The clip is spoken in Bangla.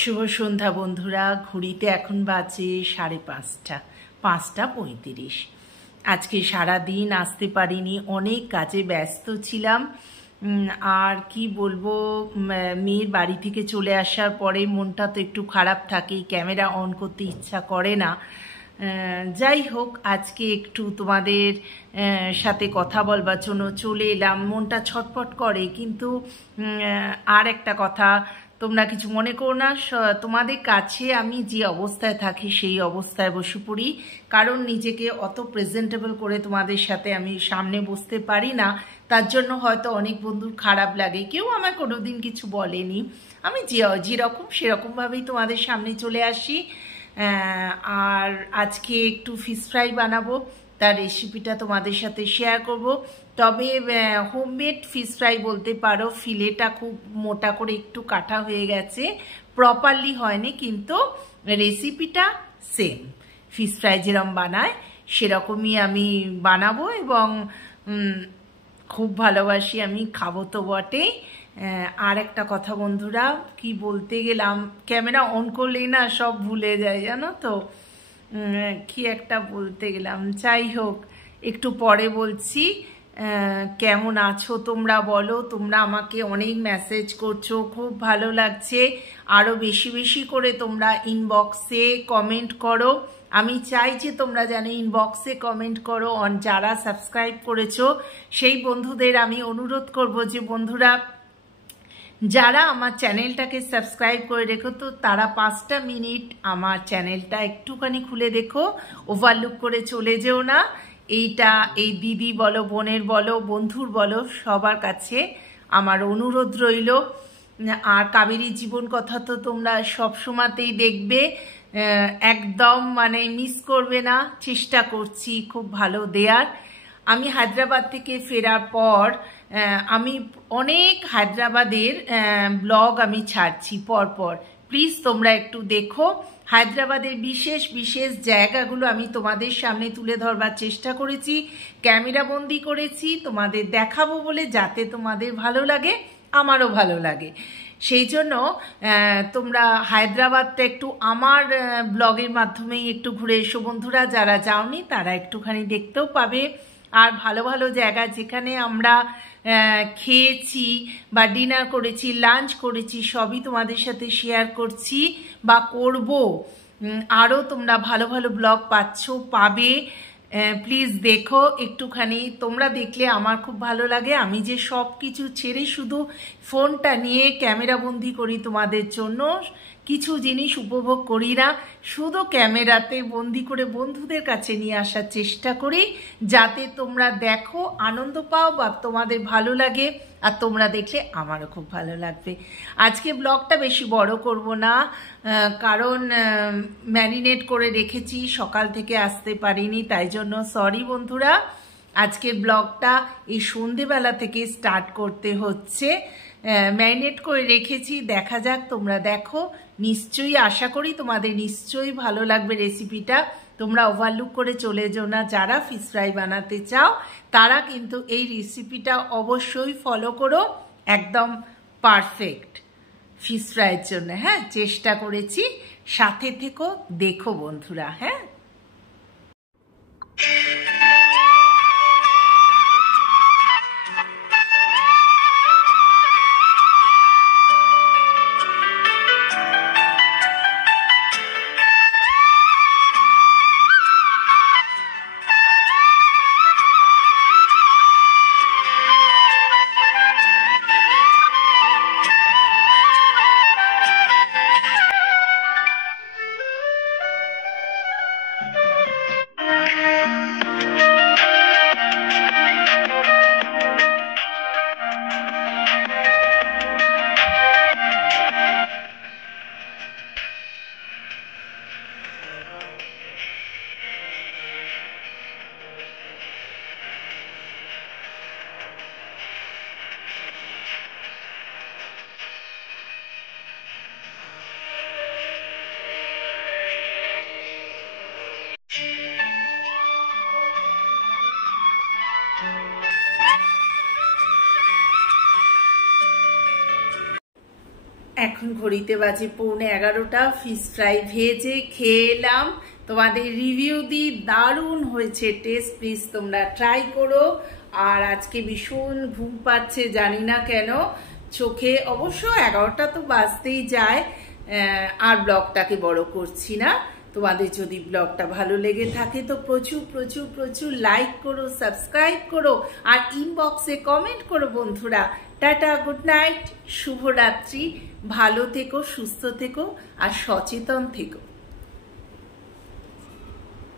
শুভ সন্ধ্যা বন্ধুরা। ঘড়িতে এখন বাজে 5:30, 5:35। আজকে সারা দিন আসতে পারিনি, অনেক কাজে ব্যস্ত ছিলাম। আর কি বলবো, মেয়ের বাড়ি থেকে চলে আসার পরে মনটা তো একটু খারাপ থাকেই, ক্যামেরা অন করতে ইচ্ছা করে না। যাই হোক, আজকে একটু তোমাদের সাথে কথা বলবার জন্য চলে এলাম। মনটা ছটফট করে, কিন্তু আর একটা কথা, তোমরা কিছু মনে করো না। তোমাদের কাছে আমি যে অবস্থায় থাকি সেই অবস্থায় বসে পড়ি, কারণ নিজেকে অত প্রেজেন্টেবল করে তোমাদের সাথে আমি সামনে বসতে পারি না। তার জন্য হয়তো অনেক বন্ধুর খারাপ লাগে, কেউ আমার কোনোদিন কিছু বলেনি। আমি যেরকম সেরকমভাবেই তোমাদের সামনে চলে আসি। আর আজকে একটু ফিশ ফ্রাই বানাবো, তার রেসিপিটা তোমাদের সাথে শেয়ার করব। তবে হোমমেড ফিশ ফ্রাই বলতে পারো, ফিলেটা খুব মোটা করে একটু কাটা হয়ে গেছে, প্রপারলি হয়নি, কিন্তু রেসিপিটা সেম। ফিশ ফ্রাই যেরকম বানায় সেরকমই আমি বানাবো, এবং খুব ভালোবাসি আমি, খাবো তো বটেই। আর একটা কথা বন্ধুরা, কি বলতে গেলাম, ক্যামেরা অন করলেই না সব ভুলে যায়, জানো তো। কি একটা বলতে গেলাম, যাই হোক একটু পরে বলছি। কেমন আছো তোমরা বলো, তোমরা আমাকে অনেক মেসেজ করছো, খুব ভালো লাগছে। আরও বেশি বেশি করে তোমরা ইনবক্সে কমেন্ট করো। আমি চাই যে তোমরা যেন ইনবক্সে কমেন্ট করো। যারা সাবস্ক্রাইব করেছো সেই বন্ধুদের আমি অনুরোধ করব যে বন্ধুরা, যারা আমার চ্যানেলটাকে সাবস্ক্রাইব করে রেখো, তো তারা 5টা মিনিট আমার চ্যানেলটা একটুখানি খুলে দেখো, ওভারলুক করে চলে যেও না। এই দিদি বলো, বোনের বলো, বন্ধুর বলো, সবার কাছে আমার অনুরোধ রইল। আর কাবেরী জীবন কথা তো তোমরা সবসময়তেই দেখবে, একদম মানে মিস করবে না। চেষ্টা করছি খুব ভালো দেয়ার। আমি হায়দ্রাবাদ থেকে ফেরার পর আমি অনেক হায়দ্রাবাদের ব্লগ আমি ছাড়ছি পরপর। প্লিজ তোমরা একটু দেখো। হায়দ্রাবাদের বিশেষ বিশেষ জায়গাগুলো আমি তোমাদের সামনে তুলে ধরবার চেষ্টা করেছি, ক্যামেরাবন্দি করেছি, তোমাদের দেখাবো বলে, যাতে তোমাদের ভালো লাগে, আমারও ভালো লাগে। সেই জন্য তোমরা হায়দ্রাবাদটা একটু আমার ব্লগের মাধ্যমেই একটু ঘুরে এসো বন্ধুরা। যারা যাওনি তারা একটুখানি দেখতেও পাবে। আর ভালো ভালো জায়গা যেখানে আমরা খেয়েছি বা ডিনার করেছি, লাঞ্চ করেছি, সবই তোমাদের সাথে শেয়ার করছি বা করব। আরও তোমরা ভালো ভালো ব্লগ পাবে। প্লিজ দেখো একটুখানি, তোমরা দেখলে আমার খুব ভালো লাগে। আমি যে সব কিছু ছেড়ে শুধু ফোনটা নিয়ে ক্যামেরা বন্দি করি তোমাদের জন্য, কিছু জিনিস উপভোগ করি না, শুধু ক্যামেরাতে বন্দি করে বন্ধুদের কাছে নিয়ে আসার চেষ্টা করি, যাতে তোমরা দেখো, আনন্দ পাও বা তোমাদের ভালো লাগে। আর তোমরা দেখলে আমারও খুব ভালো লাগবে। আজকে ব্লগটা বেশি বড় করব না, কারণ ম্যারিনেট করে রেখেছি, সকাল থেকে আসতে পারিনি, তাই জন্য সরি বন্ধুরা। আজকের ব্লগটা এই সন্ধেবেলা থেকে স্টার্ট করতে হচ্ছে। ম্যারিনেট করে রেখেছি, দেখা যাক, তোমরা দেখো। নিশ্চয়ই আশা করি তোমাদের নিশ্চয়ই ভালো লাগবে রেসিপিটা। তোমরা ওভারলুক করে চলে যেও না। যারা ফিশ ফ্রাই বানাতে চাও তারা কিন্তু এই রেসিপিটা অবশ্যই ফলো করো, একদম পারফেক্ট ফিশ ফ্রাইয়ের জন্য। হ্যাঁ, চেষ্টা করেছি, সাথে থেকো, দেখো বন্ধুরা। হ্যাঁ, এখন ঘড়িতে বাজে 11:15। ফিশ ফ্রাই ভেজে খেয়ে এলাম। তোমাদের রিভিউ দিই, দারুণ হয়েছে টেস্ট। প্লিজ তোমরা ট্রাই করো। আর আজকে ভীষণ ঘুম পাচ্ছে, জানি না কেন চোখে। অবশ্য 11টা তো বাজতেই যায়। আর ব্লগটাকে বড় করছি না। তোমাদের যদি ব্লগটা ভালো লেগে থাকে তো প্রচুর প্রচুর প্রচুর লাইক করো, সাবস্ক্রাইব করো আর ইনবক্সে কমেন্ট করো বন্ধুরা। টাটা, গুড নাইট, শুভরাত্রি। ভালো থেকো, সুস্থ থেকো আর সচেতন থেকো।